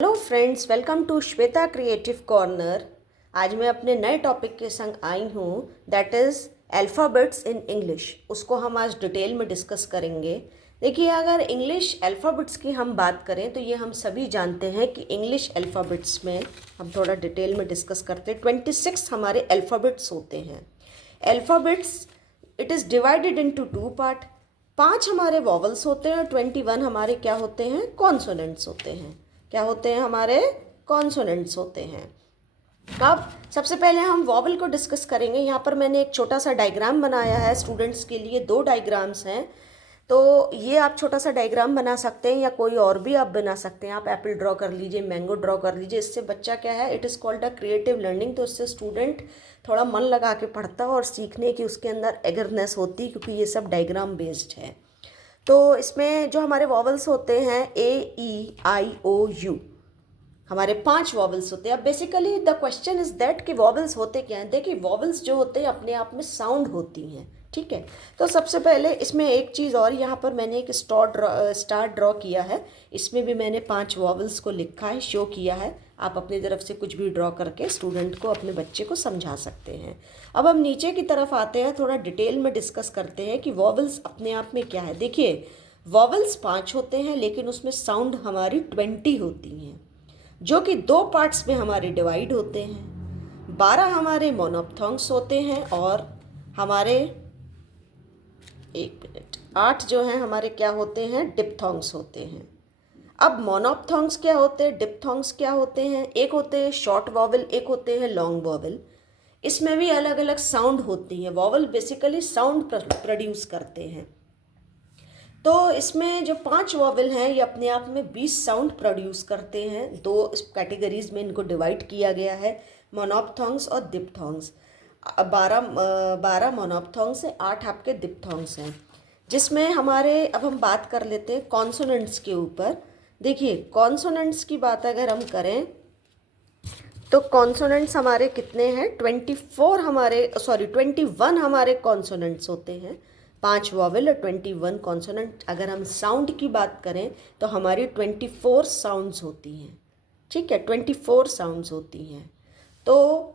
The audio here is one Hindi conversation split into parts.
Hello friends, welcome to Shweta creative corner. आज मैं अपने नए टॉपिक के संग आई हूँ, that is alphabets in English. उसको हम आज डिटेल में डिस्कस करेंगे। देखिए, अगर इंग्लिश अल्फ़ाबेट्स की हम बात करें तो ये हम सभी जानते हैं कि इंग्लिश अल्फ़ाबेट्स में हम थोड़ा डिटेल में डिस्कस करते हैं। 26 हमारे अल्फ़ाबेट्स होते हैं। Alphabets it is divided into two part. 5 हमारे वॉवल्स होते हैं और 21 हमारे क्या होते हैं, कॉन्सोनेंट्स होते हैं। क्या होते हैं, हमारे कॉन्सोनेंट्स होते हैं। अब सबसे पहले हम वॉवल को डिस्कस करेंगे। यहाँ पर मैंने एक छोटा सा डायग्राम बनाया है स्टूडेंट्स के लिए। 2 डायग्राम्स हैं, तो ये आप छोटा सा डायग्राम बना सकते हैं या कोई और भी आप बना सकते हैं। आप एप्पल ड्रॉ कर लीजिए, मैंगो ड्रॉ कर लीजिए। इससे बच्चा क्या है, it is called a creative learning. तो इससे स्टूडेंट थोड़ा मन लगा के पढ़ता है और सीखने की उसके अंदर एगरनेस होती, क्योंकि ये सब डायग्राम बेस्ड है। तो इसमें जो हमारे वॉवल्स होते हैं A E I O U, हमारे 5 वॉवल्स होते हैं। अब basically the question is that कि वॉवल्स होते क्या हैं। देखिए, वॉवल्स जो होते हैं अपने आप में साउंड होती हैं, ठीक है। तो सबसे पहले इसमें एक चीज़ और, यहाँ पर मैंने एक स्टार ड्रॉ किया है। इसमें भी मैंने 5 वॉवल्स को लिखा है, शो किया है। आप अपनी तरफ से कुछ भी ड्रॉ करके स्टूडेंट को, अपने बच्चे को समझा सकते हैं। अब हम नीचे की तरफ आते हैं, थोड़ा डिटेल में डिस्कस करते हैं कि वॉवल्स अपने आप में क्या है। देखिए, वॉवल्स 5 होते हैं, लेकिन उसमें साउंड हमारी 20 होती हैं, जो कि 2 पार्ट्स में हमारे डिवाइड होते हैं। 12 हमारे मोनोप्थोंग्स होते हैं और हमारे 8 जो हैं हमारे क्या होते हैं, डिप्थोंग्स होते हैं। अब मोनोप्थोंग्स क्या होते हैं, डिप्थोंग्स क्या होते हैं। एक होते हैं शॉर्ट वॉवल, एक होते हैं लॉन्ग वॉवल। इसमें भी अलग अलग साउंड होती हैं। वॉवल बेसिकली साउंड प्रोड्यूस करते हैं। तो इसमें जो 5 वॉवल हैं ये अपने आप में 20 साउंड प्रोड्यूस करते हैं। 2 कैटेगरीज में इनको डिवाइड किया गया है, मोनोप्थोंग्स और डिप्थोंग्स। 12 मोनोप्थोंग्स हैं, 8 आपके डिप्थोंग्स हैं। जिसमें हमारे, अब हम बात कर लेते हैं कॉन्सोनेंट्स के ऊपर। देखिए, कॉन्सोनेंट्स की बात अगर हम करें तो कॉन्सोनेंट्स हमारे कितने हैं, 21 हमारे कॉन्सोनेंट्स होते हैं। 5 वॉवल और 21 कॉन्सोनेंट। अगर हम साउंड की बात करें तो हमारी 24 साउंड्स होती हैं, ठीक है, 24 साउंड्स होती हैं। तो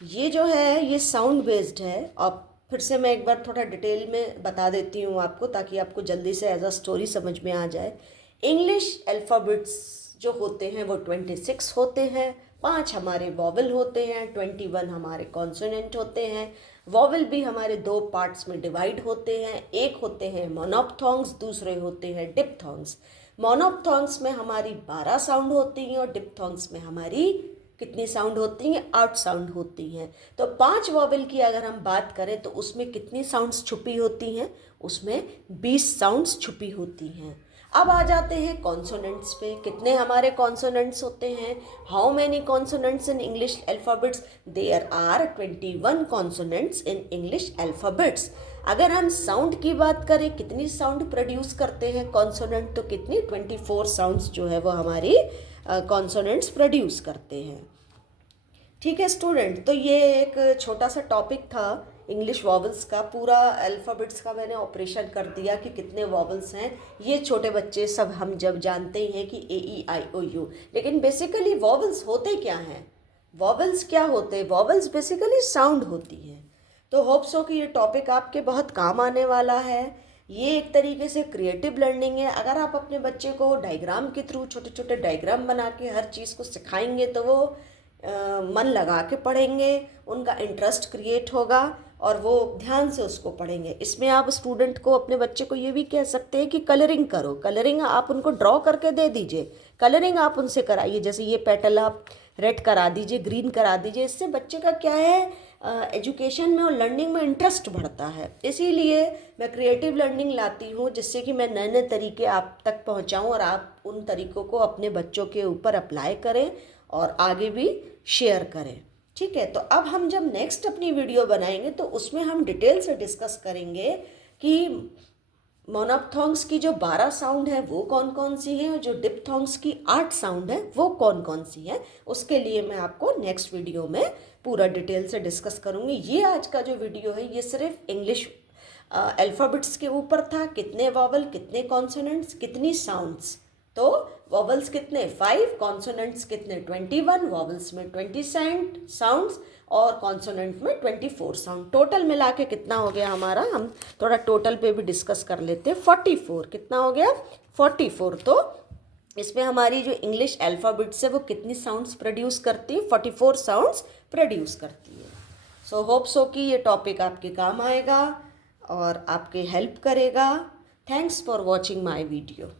ये जो है ये साउंड बेस्ड है। अब फिर से मैं एक बार थोड़ा डिटेल में बता देती हूँ आपको, ताकि आपको जल्दी से एज अ स्टोरी समझ में आ जाए। इंग्लिश अल्फ़ाबेट्स जो होते हैं वो 26 होते हैं। 5 हमारे वॉवल होते हैं, 21 हमारे कॉन्सोनेंट होते हैं। वॉवल भी हमारे 2 पार्ट्स में डिवाइड होते हैं। एक होते हैं मोनोप्थोंग्स, दूसरे होते हैं डिप्थोंग्स। मोनोप्थोंग्स में हमारी 12 साउंड होती हैं और डिप्थोंग्स में हमारी कितनी साउंड होती हैं, 8 साउंड होती हैं। तो 5 वॉवल की अगर हम बात करें तो उसमें कितनी साउंड्स छुपी होती हैं, उसमें 20 साउंड्स छुपी होती हैं। अब आ जाते हैं कॉन्सोनेंट्स पे। कितने हमारे कॉन्सोनेंट्स होते हैं, how many consonants in English alphabets, there are 21 consonants in English alphabets. अगर हम साउंड की बात करें, कितनी साउंड प्रोड्यूस करते हैं कॉन्सोनेंट, तो कितनी 24 साउंड्स जो है वो हमारी कॉन्सोनेंट्स प्रोड्यूस करते हैं। ठीक है स्टूडेंट, तो ये एक छोटा सा टॉपिक था इंग्लिश वॉवल्स का। पूरा अल्फ़ाबेट्स का मैंने ऑपरेशन कर दिया कि कितने वॉवल्स हैं। ये छोटे बच्चे सब हम जब जानते ही हैं कि AEIOU, लेकिन बेसिकली वॉवल्स होते क्या हैं, वॉवल्स क्या होते हैं, वॉवल्स बेसिकली साउंड होती हैं। तो होप सो कि ये टॉपिक आपके बहुत काम आने वाला है। ये एक तरीके से क्रिएटिव लर्निंग है। अगर आप अपने बच्चे को डायग्राम के थ्रू, छोटे छोटे डायग्राम बना के हर चीज़ को सिखाएंगे तो वो मन लगा के पढ़ेंगे, उनका इंटरेस्ट क्रिएट होगा और वो ध्यान से उसको पढ़ेंगे। इसमें आप स्टूडेंट को, अपने बच्चे को ये भी कह सकते हैं कि कलरिंग करो। कलरिंग आप उनको ड्रॉ करके दे दीजिए, कलरिंग आप उनसे कराइए। जैसे ये पेटल आप रेड करा दीजिए, ग्रीन करा दीजिए। इससे बच्चे का क्या है, एजुकेशन में और लर्निंग में इंटरेस्ट बढ़ता है। इसीलिए मैं क्रिएटिव लर्निंग लाती हूँ, जिससे कि मैं नए नए तरीके आप तक पहुँचाऊँ और आप उन तरीक़ों को अपने बच्चों के ऊपर अप्लाई करें और आगे भी शेयर करें। ठीक है, तो अब हम जब नेक्स्ट अपनी वीडियो बनाएंगे तो उसमें हम डिटेल से डिस्कस करेंगे कि मोनोप्थोंग्स की जो 12 साउंड है वो कौन कौन सी हैं और जो डिप्थोंग्स की 8 साउंड है वो कौन कौन सी हैं। उसके लिए मैं आपको नेक्स्ट वीडियो में पूरा डिटेल से डिस्कस करूँगी। ये आज का जो वीडियो है ये सिर्फ इंग्लिश अल्फ़ाबेट्स के ऊपर था। कितने वॉवल, कितने कॉन्सोनेंट्स, कितनी साउंड्स, तो वॉवल्स कितने 5, कॉन्सोनेंट्स कितने 21, वॉवल्स में 20 साउंड्स और कॉन्सोनेंट में 24 साउंड। टोटल मिला के कितना हो गया हमारा, हम थोड़ा टोटल पे भी डिस्कस कर लेते हैं। 44, कितना हो गया 44। तो इसमें हमारी जो इंग्लिश अल्फ़ाबेट्स है वो कितनी साउंड्स प्रोड्यूस करती है, 44 साउंड्स प्रोड्यूस करती है। सो होप सो कि ये टॉपिक आपके काम आएगा और आपके हेल्प करेगा। Thanks for watching my video.